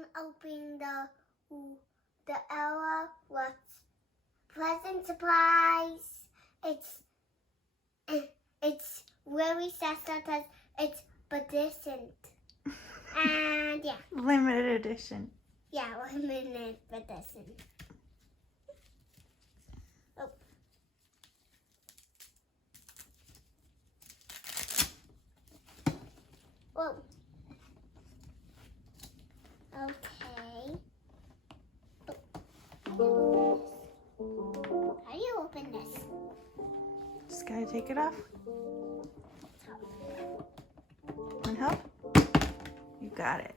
gonna open the Ella was pleasant surprise. It's really special because it's edition. And yeah. Limited edition. Yeah, limited edition. Oh. Whoa. Okay. Oh. How do you open this? Just gotta take it off. Want help? You got it.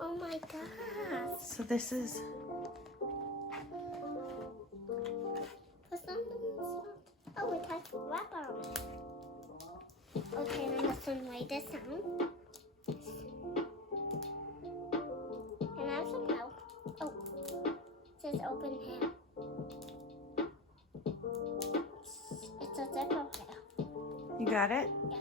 Oh my gosh. So this is. Oh, it has wrap on it. Okay, then let's write this down. And I have some help. Oh, it says open here. It's a zipper here. You got it? Yeah.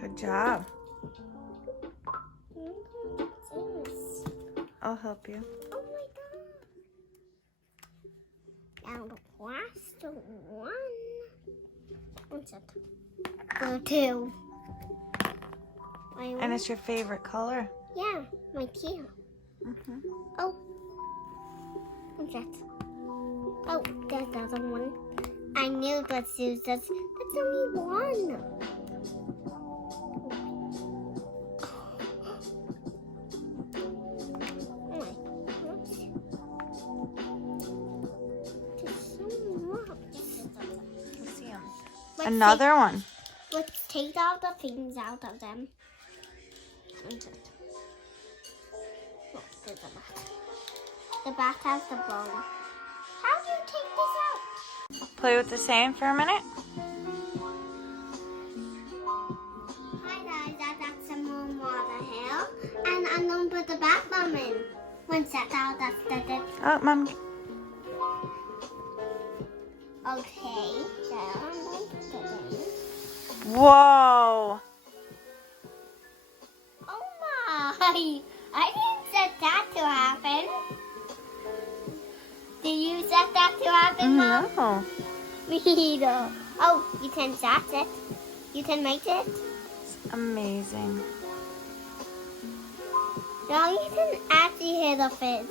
Good job. I'll help you. Oh my god. Now the last one. What's it? The two. And it's your favorite color. Yeah, my key. Oh. What's that? Oh, there's the other one. I knew let's use this. That's only one. Another one. Let's take all the things out of them. Oh, there's a bat. The bat has the bone. How do you take this out? Play with the sand for a minute. Hi guys, I got some more water here. And I'm going to put the bath bomb in. One sec, that's it. Oh, Mom. Okay, so I'm going to put it in. Whoa. Oh my! I didn't set that to happen. Did you set that to happen, Mom? No. Me neither. Oh, you can set it. You can make it. It's amazing. Now you can actually hear the fizz.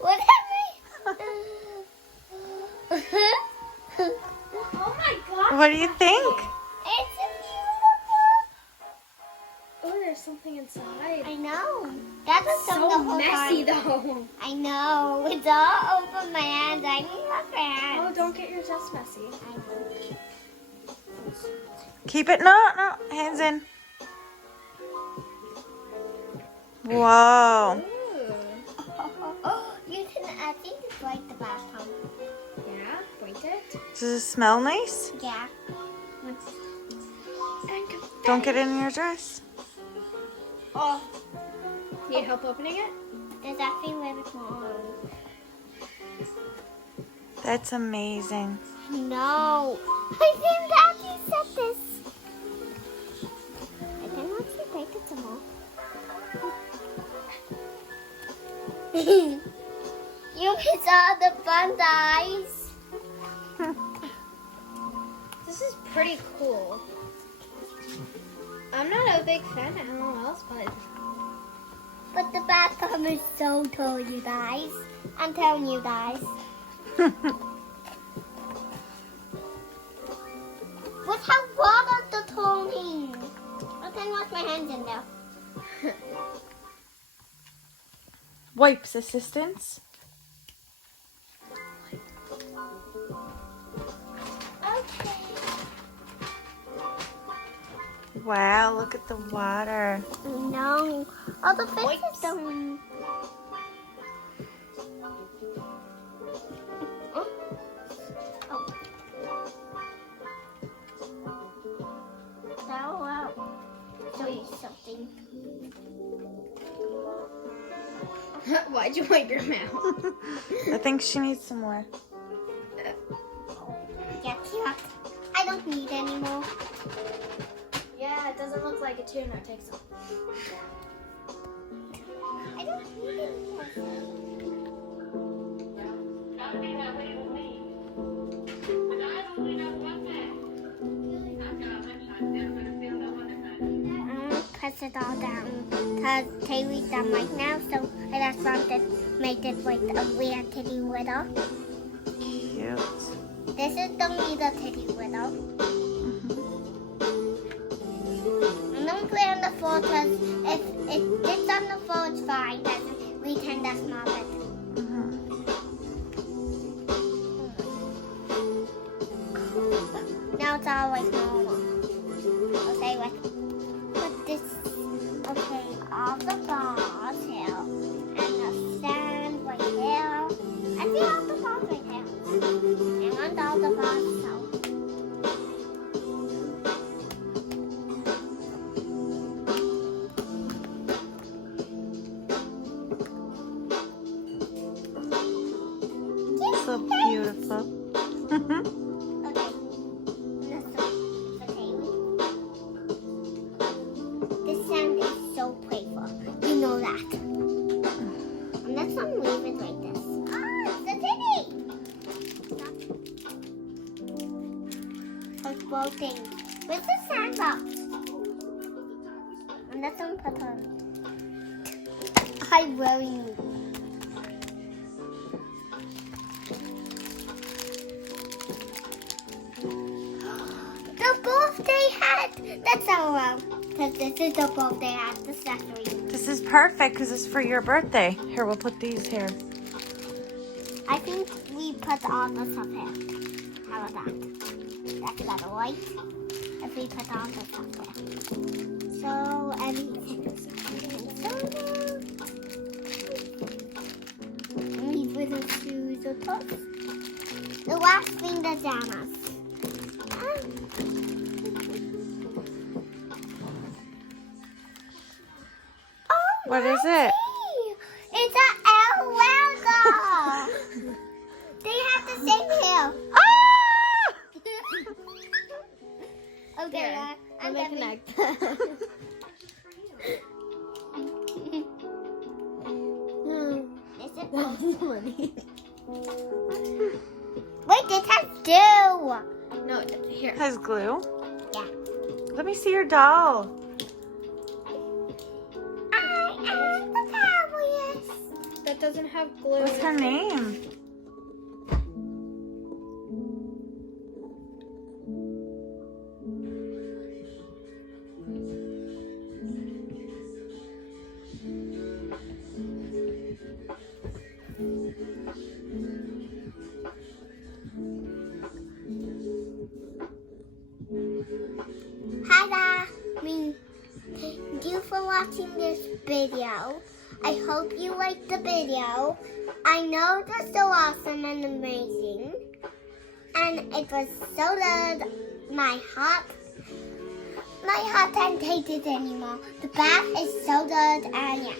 What happened? Oh my god. What do you think? It's beautiful. Oh, there's something inside. I know. That was So the whole messy time. though. I know. It's all over my hands. I need my hands. Oh, don't get your dress messy. I know. Keep it. No. Hands in. Whoa. Oh, you can actually break the bathtub. Yeah, point it. Does it smell nice? Yeah. Don't get it in your dress. Oh, Need help opening it? there's actually where it's wrong. That's amazing. No. I didn't actually set this. I can actually break it some more. You missed all the fun guys. This is pretty cool. I'm not a big fan of anyone else, But the bathroom is so tall, you guys. I'm telling you guys. Look how water the toning. I can wash my hands in there. Wipes assistance. Okay. Wow, look at the water. No. All the fishes don't. Oh. Now I'll show you something. Why'd you wipe your mouth? I think she needs some more. Yuck, yuck. I don't need any more. Yeah, it doesn't look like a tuna. Take some. I don't need any more. Press it all down because Taylor's done right now, so I just want to make it like a weird titty widow. Cute. This is don't need a titty widow. And don't play on the floor because if it gets on the floor, it's fine. Then we can just mop it. Now it's all like normal. Okay, like put this. Okay, all the balls here and the sand right here. I see all the balls right here. And all the balls so. So beautiful. Okay. This sand is so playful. You know that. And let's not leave it like this. Ah, it's a titty! It's floating. Where's the sandbox? And let's put on. I really need. The birthday hat! That's all wrong. Because this is the birthday hat, the accessory. This is perfect because it's for your birthday. Here, we'll put these here. I think we put all the stuff here. How about that? That's about right. If we put all the stuff there. So, these little shoes or tops. The last thing, the pajamas. What is it? It's an L logo. They have the same hair. Okay, Here, I'm let me gonna connect. Is it? That's funny. Wait, this has two. No, here. Has glue? Yeah. Let me see your doll. I am the cowboy. That doesn't have glue. What's her name? Hi there. Thank you for watching this video. I hope you liked the video. I know it was so awesome and amazing. And it was so good. My heart can't take it anymore. The bath is so good and yeah.